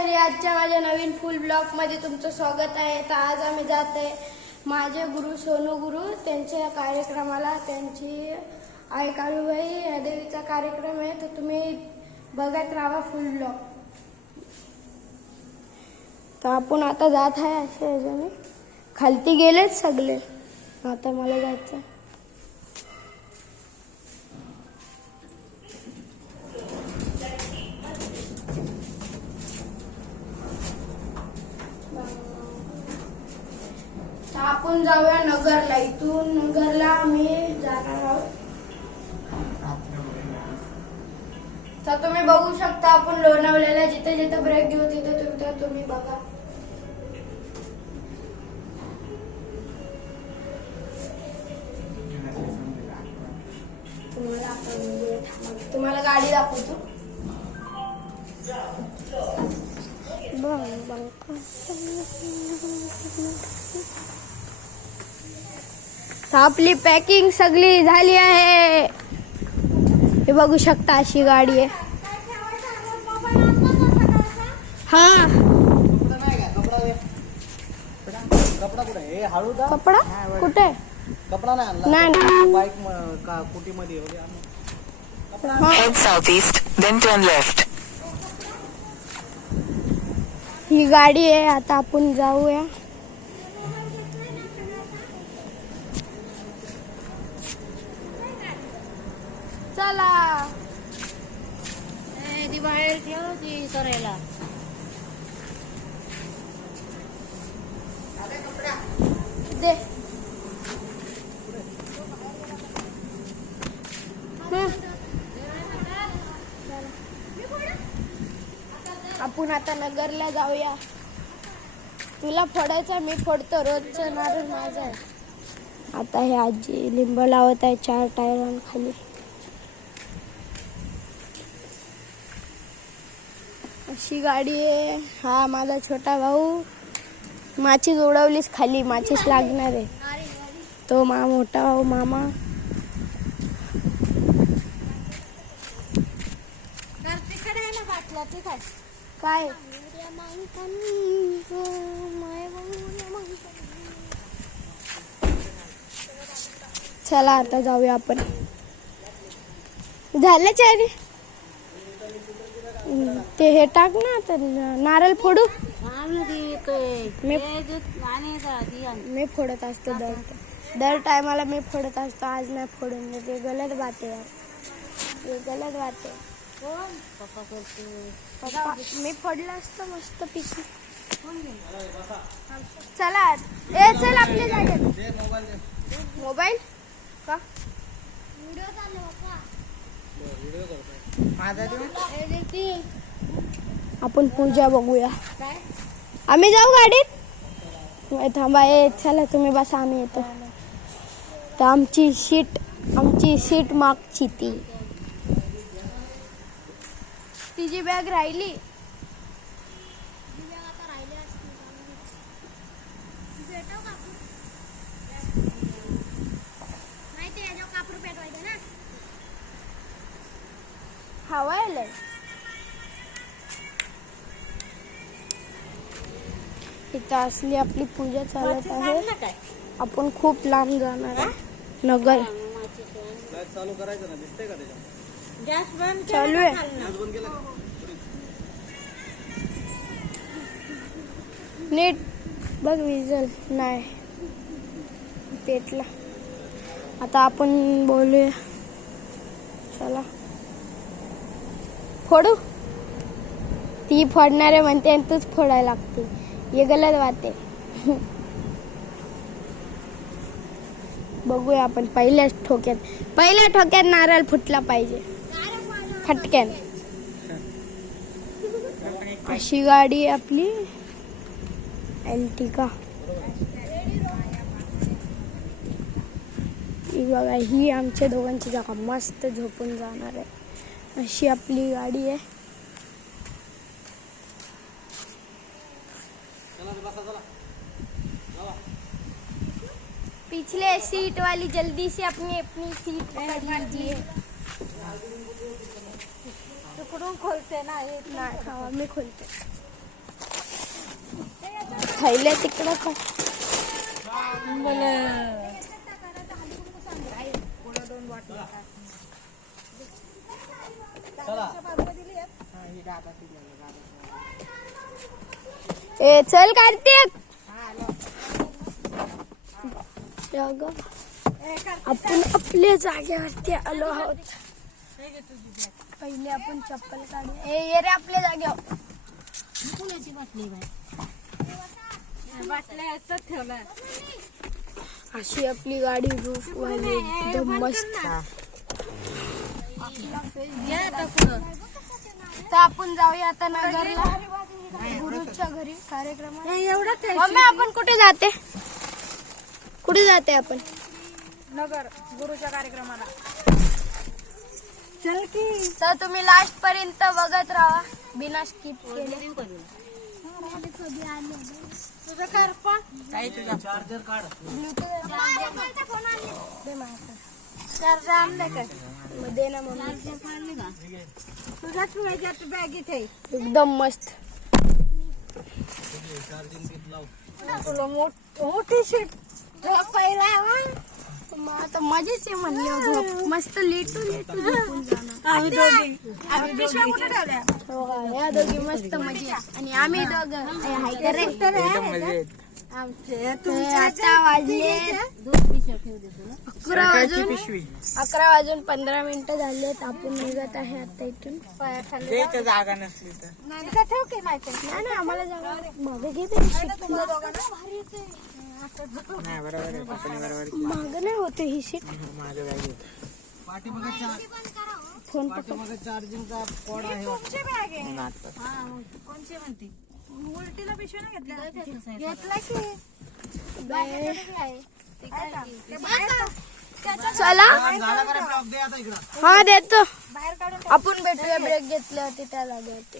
सरी आजच्या माझ्या नवीन फुल ब्लॉगमध्ये तुमचं स्वागत आहे. तर आज आम्ही जात आहे माझे गुरु सोनू गुरु. त्यांच्या कार्यक्रमाला त्यांची आई काळूबाई या देवीचा कार्यक्रम आहे. तर तुम्ही बघत राहा फुल ब्लॉग तर आपण आता जात आहे असे अजून खालती गेलेच सगळे. आता मला जायचं आहे. आपण जाऊया नगरला. इथून नगरला आम्ही जाणार आहोत. तर तुम्ही बघू शकता आपण लोणावल्याला जिथे जिथे ब्रेक घेऊ तिथे तिथे तुम्ही बघा. तुम्हाला तुम्हाला गाडी दाखवतो. तर आपली पॅकिंग सगळी झाली आहे हे बघू शकता अशी गाडी आहे हा कपडा नाही का कपडा दे कपडा कुठे हे हळू दा कपडा कुठे कपडा नाही आणला नाही नाही. बाईक का कुटी मध्ये वगैरे आणू. कपडा हा. Head southeast, then turn left. ही गाडी आहे आता आपण जाऊया चला ती बाहेर ठेव ती करायला दे. आपण आता नगरला जाऊया. तुला फोडायचा मी फोडतो. रोजचं नारळ माझा आहे. आता हे आजी लिंब लावत आहे चार टायरांखाली अशी गाडी आहे. हा माझा छोटा भाऊ. माचीस उडवलीस खाली माचीस लागणार आहे. तो मा मोठा भाऊ मामा. काय? चला आता जाऊया आपण. झालं चारी ते हे टाक ना तर नारळ फोडू. मी- फोडत असतो दर दर टायमाला मी फोडत असतो. आज नाही फोडून ते गलत बात आहे. ते गलत बात आहे. पप्पा मी फोडलं असतं मस्त पिशी चला. ए चल आपल्या जागेत. मोबाईल? का? व्हिडिओ करतोय माझा आपण पूजा बघूया. आम्ही जाऊ गाडीत? थांबा ए चला तुम्ही बसा आम्ही येतो. तर आमची सीट आमची सीट मागची ती. तिची बॅग राहिली. यायलंय. इथं असली आपली पूजा चालत आहे. आपण खूप लांब जाणार आहे. नगर. लाइट चालू करायचं ना? दिसतंय का त्याच्यात? गॅस बंद चालू आहे. केला का? नीट. बघ विजल नाही. पेटला. आता आपण बोलूया. चला. फोडू? ती फोडणारे म्हणते आणि तूच फोडायला लागते. हे गलत वाटते बघूया आपण पहिल्याच ठोक्यात. पहिल्या ठोक्यात नारळ फुटला पाहिजे. फटक्यान अशी गाडी आपली. एल्टिका बघा ही आमच्या दोघांची जागा. मस्त झोपून जाणार आहे. अशी आपली गाडी आहे. चला पिछले सीट वाली जल्दी से अपनी अपनी सीट पकड़ लीजिए। खोलते ना हे। थांबा, मी खोलते थैल्या तिकडं का। चला. ए चल कार्तिक. आपण आपल्या जागेवरती आलो आहोत. पहिले आपण चप्पल काढू ए ये रे आपल्या जागेवर. कुणाची बाटली बाटल्या अशी आपली गाडी रूफ वाली. एकदम मस्त. या आता पुढं. तर आपण जाऊया आता नगरला. गुरुच्या घरी कार्यक्रम एवढंच मम्मी आपण कुठे जाते? कुठे जाते आपण? नगर गुरुच्या कार्यक्रमाला. चल की. तर तुम्ही लास्ट पर्यंत बघत राहा. बिना स्किप केले. तुझं चार्जर काढ. चार्जर आणलं काय मध्ये ना मम्मी. का? तुझ्या ठेवायच्या बॅगीत आहे एकदम मस्त तुला मोठ पहिला आता मजेच आहे म्हणलं मस्त लेटू लेटू झोपून जाणार. आम्ही दोघी. आम्ही पिशव्या कुठे ठेवल्या? हो दोघी मस्त मजा आणि आम्ही दोघं. आता वाजले. अकरा वाजून अकरा वाजून पंधरा मिनिटं झालेत आपण निघत आहे आता इथून जागा नसली तर. ठेव की माहिती नाही ना आम्हाला जागा मागे घे नाही बरोबर आहे पप्पाने बरोबर मागं नाही होते ही चार फोन चार्जिंगचा पॉड आहे. हा कोणची म्हणते? उलटीला पिशव्या नाही घेतल्या घेतला घेतला की. चला. हा देतो बाहेर काढून आपण भेटूया ब्रेक घेतले होते त्या जागेवरती